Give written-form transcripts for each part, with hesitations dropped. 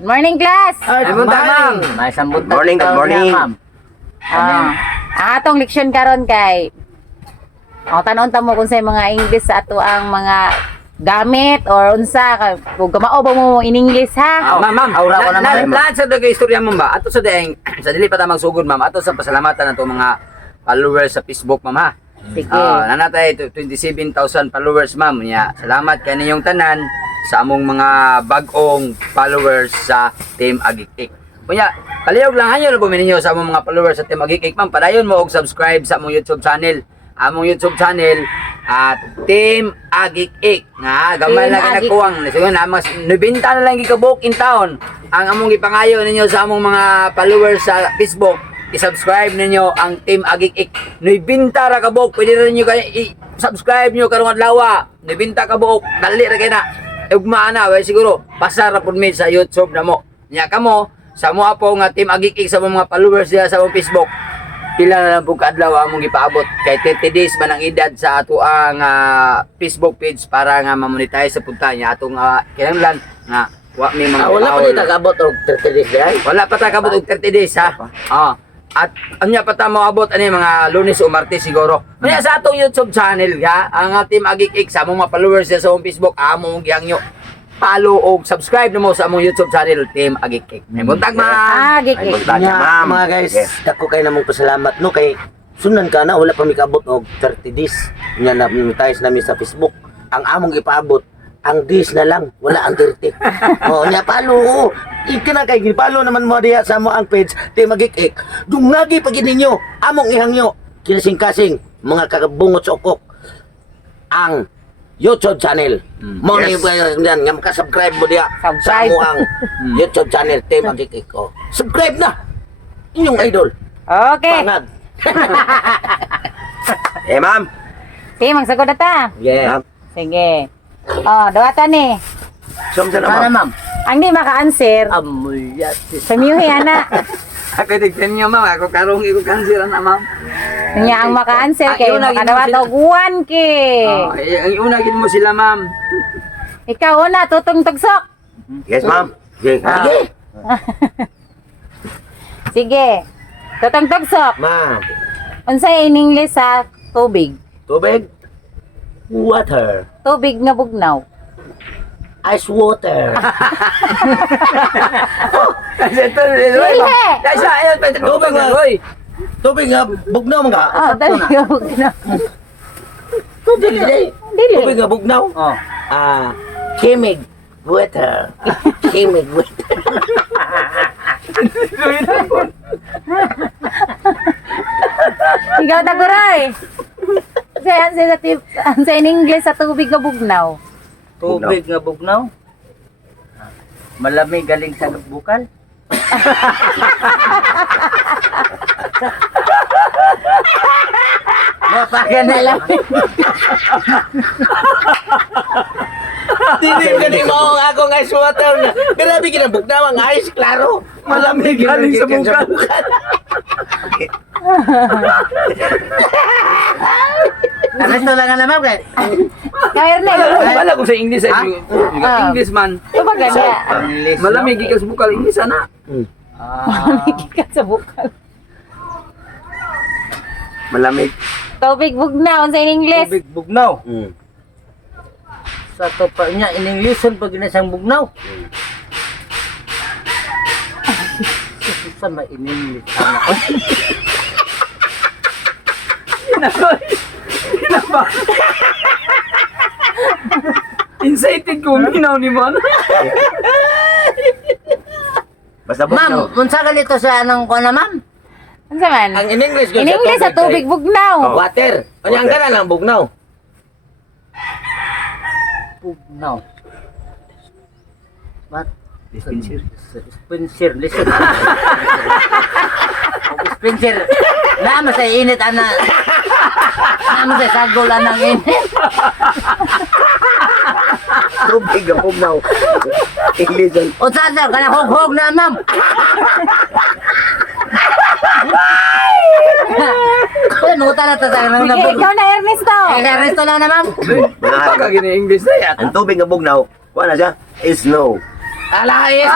Good morning, class. Good morning. May sambot na Morning, good tao morning. niya, ma'am. Ang atong leksyon karon kay tanon ta mo kung sa mga English sa ato ang mga gamit or unsa kung kamao ba mo in English ha? Ma'am, Aura ko naman. lahat sa daga istorya mo ba? Ato sa daing sa dili pa ta magsugod, ma'am. Ato sa pasalamatan nato mga followers sa Facebook, ma'am ha. Sige. Nanatay 27,000 followers, ma'am. Nya, salamat kay ninyong tanan sa among mga bag-ong followers sa Team Agik-ik. Kunya, kaliyog lang hanyo na ninyo sa among mga followers sa Team Agik-ik, ma'am. Padayon mo og subscribe sa among YouTube channel. Among YouTube channel at Team Agik-ik. Nga, gamay Team lang kinakuwang. Sige na, mas nabinta na lang gikabuk in town. Ang among ipangayo ninyo sa among mga followers sa Facebook. I-subscribe ninyo ang Team Agik-ik. Nibinta ra kabuk. Pwede rin nyo kayo i-subscribe nyo karong adlaw. Nibinta kabuk. Dali ra kayo na. Ugmaan na. Siguro, pasara po mi sa YouTube na mo. Nya ka mo, sa mga po nga Team Agik-ik sa mga followers diya sa mga Facebook. Pila na lang po kaadlaw among ipaabot. Kay 30 days man ang edad sa ato ang Facebook page para nga mamonetize sa punta niya. Atong kinahanglan nga wa may mga Wala pa foul. dito kabot og 30 days yan. Wala pa ta kabot og 30 days ha. At anya pa ta moabot ani mga Lunes o Martes siguro. Kaya sa atong YouTube channel ha, ang Team Agik-ik sa among mga followers sa among Facebook, among gihangyo follow o subscribe na mo sa among YouTube channel Team Agik-ik. May buntag man. Agik-ik. Nya, mga guys, dako kay namong pasalamat no kay sunan ka na wala pa mi kaabot og 30 days. Nya na monetize nami sa Facebook. Ang among ipaabot ang days na lang, wala ang 30. Nya palo. Ikina kay gipalo naman mo diha sa mo ang page Team Agik-ik. Dungagi pag ninyo among ihangyo kinasing-kasing mga kakabungot sa ukok ang YouTube channel. Mo Yes. ni yan nga maka-subscribe mo diha sa Subscribe. mo ang YouTube channel Team Agik-ik. Subscribe na. Inyong idol. Okay. Pangad. Ma'am. Sige, magsagot na ta. Yeah. Sige. Dawata ni. Sumsa Sana ma'am. Ang di maka-answer, Amoy yat. pamiyuhi ana. Ako tignan niyo, ma'am. Ako karong iko kansiran na, ma'am. Nya ang maka-answer kay Yun na, makadawat og 1K. Ang una gid mo sila, ma'am. Ikaw una tutong tugsok. Yes, ma'am. Sige. Sige. Tutong tugsok. Ma'am. Unsay in English sa tubig? Tubig. Water. Tubig nga bugnaw. Ice water. Kasi ito, Dili. Kasi ayun, tubig na, Roy. Tubig nga bugnaw mga. Dali nga bugnaw. Tubig day. Dili. Tubig nga bugnaw. Oh. Kimig water. Kimig water. Ikaw taguray. Sa in English sa tubig nga bugnaw. Tubig nga bugnaw. Malamig galing sa bukal. Mapakan na lang. Dili galing mo ako ng ice water na. Grabe kinabugnaw ang ice, klaro. Malamig galing sa bukal. Resto lang naman kay. Kaya na. Wala ko sa English. English man. Ito ba ganda? Malamig ikas bukal. English ana. Malamig ka sa bukal. Malamig. Tubig bugnaw sa in English. Tubig bugnaw. Sa to pa niya in English pag ginasang bugnaw. Sa ma in English. Kinaba. Excited ko. Minaw ni man. Basta Ma'am, unsa ganito sa anong ko na ma'am? Unsa man? Ang in English In English sa tubig bugnaw. Water. Ano ang gana lang bugnaw? Bugnaw. What? Spencer, listen. Spencer, naman sa init ana. Naman sa sagol anang init. tubig ang bugnaw. English. O sada kana hog na ma'am. Nuta na ta sa nang Sige, ikaw na Ernesto. Resto lang na ma'am. Pagka gini English na yan. Ang tubig nga bugnaw, kuha na siya, is snow. Alais.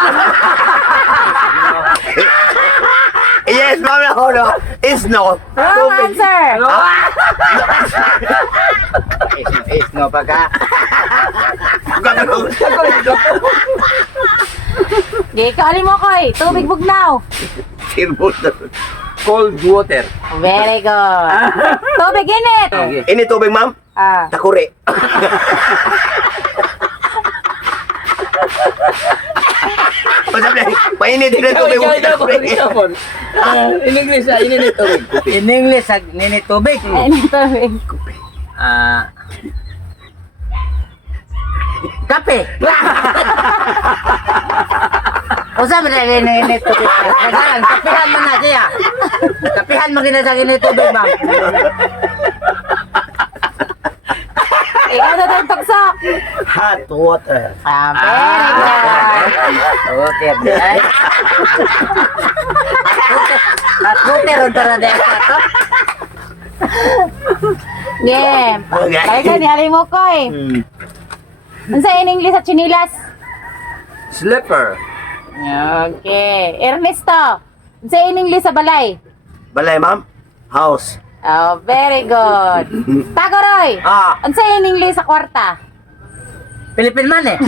Yes, ma'am, no. Is no. Wrong answer. Is no pagka. Okay, kaali mo koy. Tubig bugnaw. Cold water. Very good. Tubig init. Ini tubig, ma'am. Ah. Takuri. Masabi, mainit din ang tubig. In English, ininit tubig. In English, ninit tubig. Init tubig. Kape. Usa man na ininit tubig. Kagalang, kapihan man na siya. Kapihan mo ginasag init tubig, ma'am. Ikaw na tayong tugsok. Hot water. Very good. Okay. At water on tara de to. Game. Kaya ka ni halin mo koy. Ano sa in English at chinilas? Slipper. Okay. Ernesto. Ano sa in English sa balay? Balay, ma'am. House. Oh, very good. Tagoroy. Ano sa in English sa kwarta? Philippine man eh.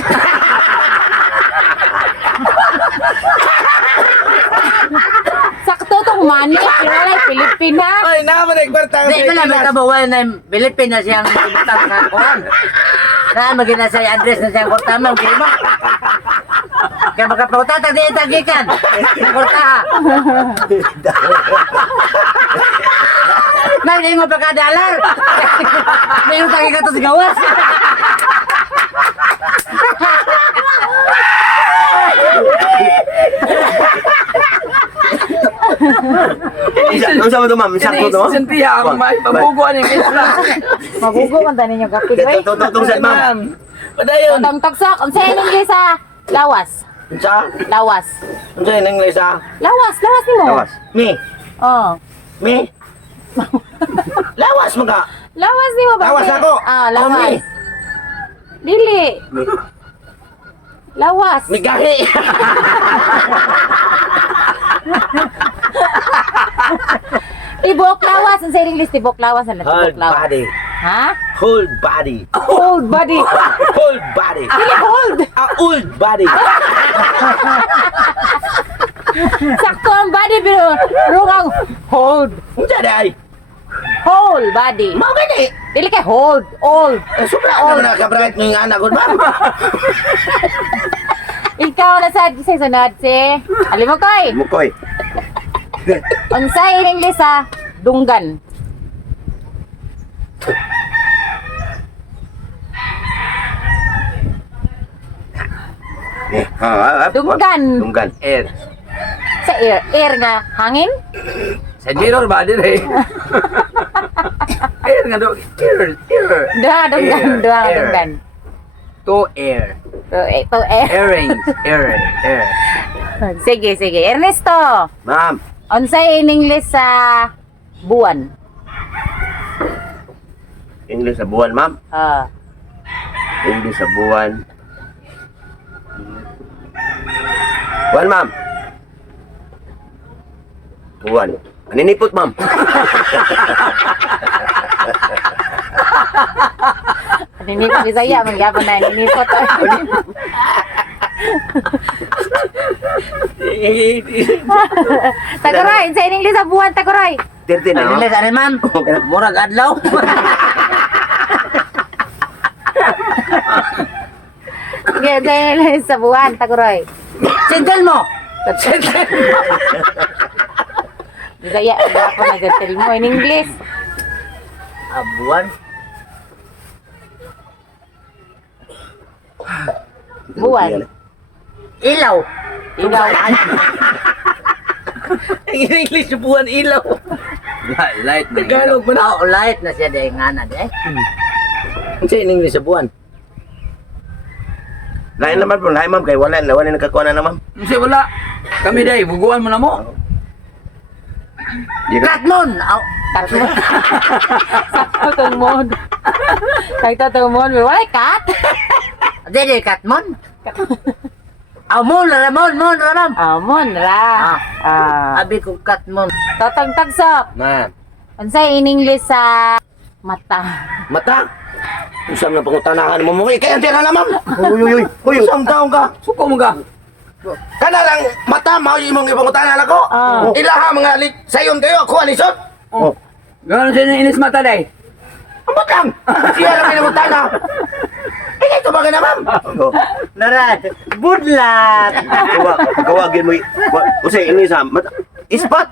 Sakto tong money. Pero Pilipina. Ay, nakamanig kwarta. Hindi ko lang magkabawa na Philippine na siyang ibutang sa kuhan. Saan magina sa address na siyang kurtaman, hindi mo? Kaya magkapauta, tagdi-tagikan. Kurta ha. Hindi mo pagkadalar. Hindi mo tagikan to sa gawas. Ano sa mo to, ma'am? Sakto to, ma'am? Sentiya ako maipabuguan yung isla. Magugo man tanin yung kapit. Tututong sa, ma'am. Padayon. Tong tugsok. Ano sa in English sa lawas? Sa? Lawas. Ano sa in English, ah? Lawas ni mo. Lawas. Me. Oh. Me. Lawas mo ka. Lawas ni mo ba? Lawas ako. Ah, Ako, lawas. me. Dili. Lawas. Me gahi. Tibok lawas. Ang sa English, tibok lawas. Ano, Whole tibok lawas. body. Ha? Whole body. Hold body. Whole body. Dili, hold. Old body. Sakto ang body, pero wrong ang hold. Ano sa day? Whole body. Mau gani. Dili kay hold. Old. Sobra na na kabrait ng anak ko, ma'am. Ikaw na sa sunod si. Alim mo koy. Mukoy. Unsay in English sa dunggan. Dunggan. Dunggan. Air. Sa air. Air nga hangin. Sa mirror ba din eh? Air nga do. Air. Duha dunggan. Air. Duha Air. dunggan. To air. To air. Earrings. Air. Sige, sige. Ernesto. Ma'am. Unsay in English sa buwan. English sa buwan, ma'am. English sa buwan. Buwan, ma'am. Buwan. Aninipot, ma'am. Ninipot ni Saya. Magyapon na ninipot. Taguroy. Unsay in English sa buwan, Taguroy. 13 na, ma'am. Ano sa man? Murag adlaw. Sige, unsay in English sa buwan, Taguroy. Sintel mo. Saya, magyapon na gentle mo in English. Abuan. Buwan. Ilaw. Ilaw. Ang English yung buwan ilaw. Light na. Tagalog mo na. Oh, light na siya dahil nga na dahil. Ano sa English sa buwan? Lain naman po, lain, ma'am. Kaya wala nakakuha na, ma'am. Kasi wala. Kami dahil, buguan mo na mo. Di ka. Katmon! Aw, Katmon. Sakto tong mod. Sakto tong mod. Wala kat. Dede, katmon. Amon, ramon. Amon ra. Abi ko cut mo. Totong tagsok. Na, Unsay in English sa mata? mata. Usam na pangutanahan mo mo. Kaya hindi na naman. Uy. Usam taong ka. Suko mo ka. Kana lang mata, mao yung imong ipangutanan ako. Ilaha mga sayon kayo, ako anisot. Gano'n siya ng inis mata day? Amot lang. Siya lang pinangutana. Ito ba ka naman? Naran, budlat. Kawagin mo. Kasi ini sa ispat.